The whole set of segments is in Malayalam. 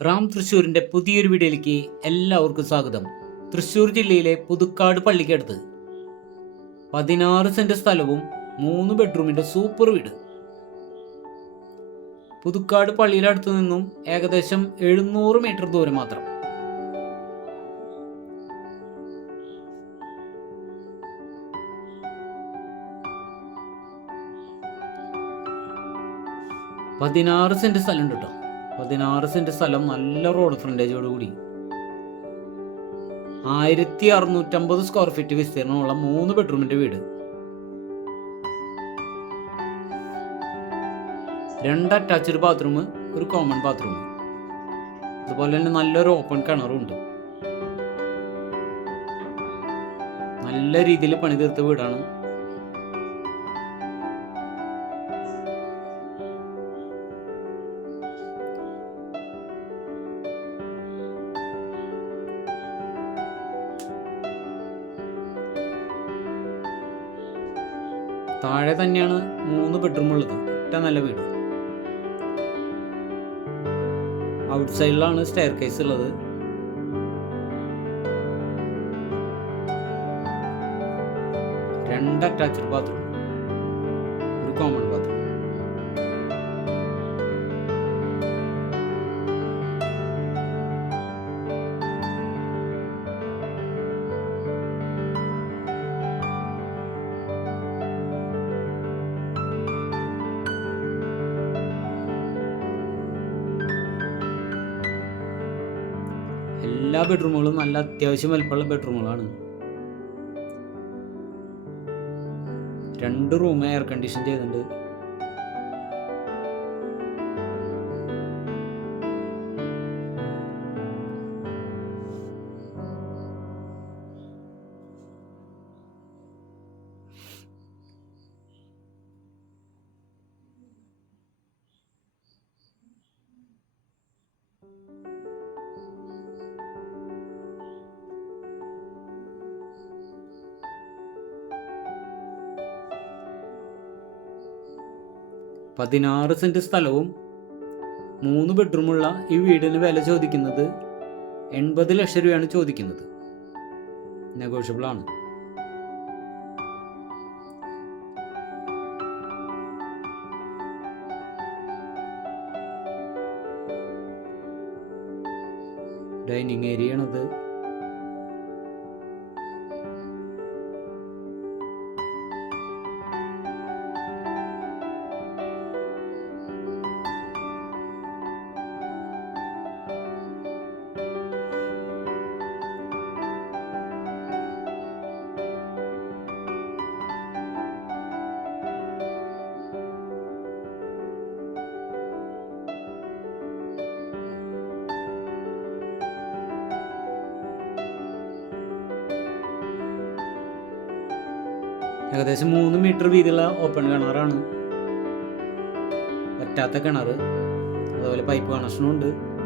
റാം തൃശ്ശൂരിന്റെ പുതിയൊരു വീഡിയോയിലേക്ക് എല്ലാവർക്കും സ്വാഗതം. തൃശ്ശൂർ ജില്ലയിലെ പുതുക്കാട് പള്ളിക്കടുത്ത്. പതിനാറ് സെന്റ് സ്ഥലവും മൂന്ന് ബെഡ്റൂമിന്റെ സൂപ്പർ വീട്. പുതുക്കാട് പള്ളിയുടെ അടുത്ത് നിന്നും ഏകദേശം എഴുന്നൂറ് മീറ്റർ ദൂരം മാത്രം. പതിനാറ് സെന്റ് സ്ഥലം കേട്ടോ. പതിനാറ് സെന്റ് സ്ഥലം നല്ല റോഡ് ഫ്രണ്ടേജോട് കൂടി. ആയിരത്തി അറുന്നൂറ്റമ്പത് സ്ക്വയർ ഫീറ്റ് വിസ്തീർണമുള്ള മൂന്ന് ബെഡ്റൂമിന്റെ വീട്. രണ്ട് അറ്റാച്ച്ഡ് ബാത്റൂം ഒരു കോമൺ ബാത്റൂം അതുപോലെ തന്നെ നല്ലൊരു ഓപ്പൺ കിണറും ഉണ്ട്. നല്ല രീതിയിൽ പണി തീർത്ത വീടാണ്. താഴെ തന്നെയാണ് മൂന്ന് ബെഡ്റൂം ഉള്ളത്. ഏറ്റവും നല്ല വീട്. ഔട്ട് സൈഡിലാണ് സ്റ്റെയർ കേസ് ഉള്ളത്. രണ്ട് അറ്റാച്ച്ഡ് ബാത്റൂം ഒരു കോമൺ ബാത്റൂം എല്ലാ ബെഡ്റൂമുകളും നല്ല അത്യാവശ്യം വലിപ്പമുള്ള ബെഡ്റൂമുകളാണ് രണ്ട് റൂം എയർ കണ്ടീഷൻ ചെയ്തിട്ടുണ്ട്. പതിനാറ് സെന്റ് സ്ഥലവും മൂന്ന് ബെഡ്റൂമുള്ള ഈ വീടിന് വില ചോദിക്കുന്നത് എൺപത് ലക്ഷം രൂപയാണ് ചോദിക്കുന്നത്. നെഗോഷ്യബിൾ ആണ്. ഡൈനിങ് ഏരിയ ഏകദേശം മൂന്ന് മീറ്റർ വീതിയുള്ള ഓപ്പൺ കിണറാണ് പറ്റാത്ത കിണർ. അതുപോലെ പൈപ്പ് കണക്ഷനും ഉണ്ട്.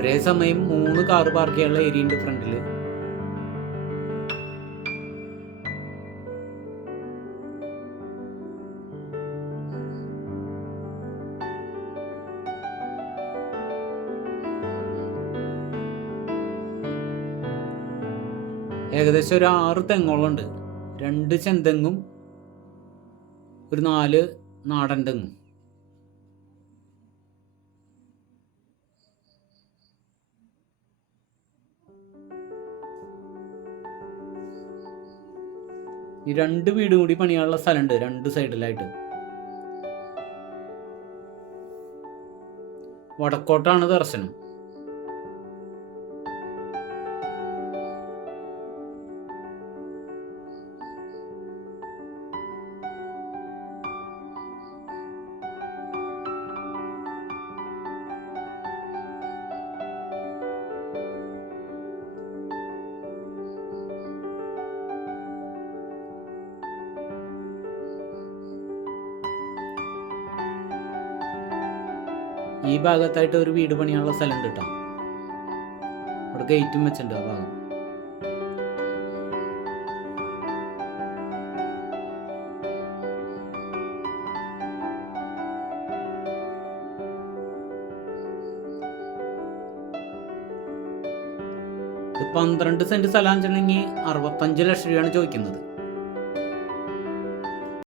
ഒരേ സമയം മൂന്ന് കാർ പാർക്ക് ചെയ്യാനുള്ള ഏരിയ ഉണ്ട് ഫ്രണ്ടിൽ ഏകദേശം ഒരു ആറ് തെങ്ങോളുണ്ട് രണ്ട് ചെന്തെങ്ങും ഒരു നാല് നാടൻ തെങ്ങും. ഈ രണ്ട് വീടും കൂടി പണിയാനുള്ള സ്ഥലമുണ്ട് രണ്ട് സൈഡിലായിട്ട്. വടക്കോട്ടാണ് ദർശനം. ഈ ഭാഗത്തായിട്ട് ഒരു വീട് പണിയാനുള്ള സ്ഥലം ഉണ്ട് കേട്ടോ. അവിടെ ഗേറ്റും വെച്ചിട്ടുണ്ട് ആ ഭാഗം. പന്ത്രണ്ട് സെന്റ് സ്ഥലം വെച്ചിട്ടുണ്ടെങ്കിൽ അറുപത്തഞ്ച് ലക്ഷം രൂപയാണ് ചോദിക്കുന്നത്.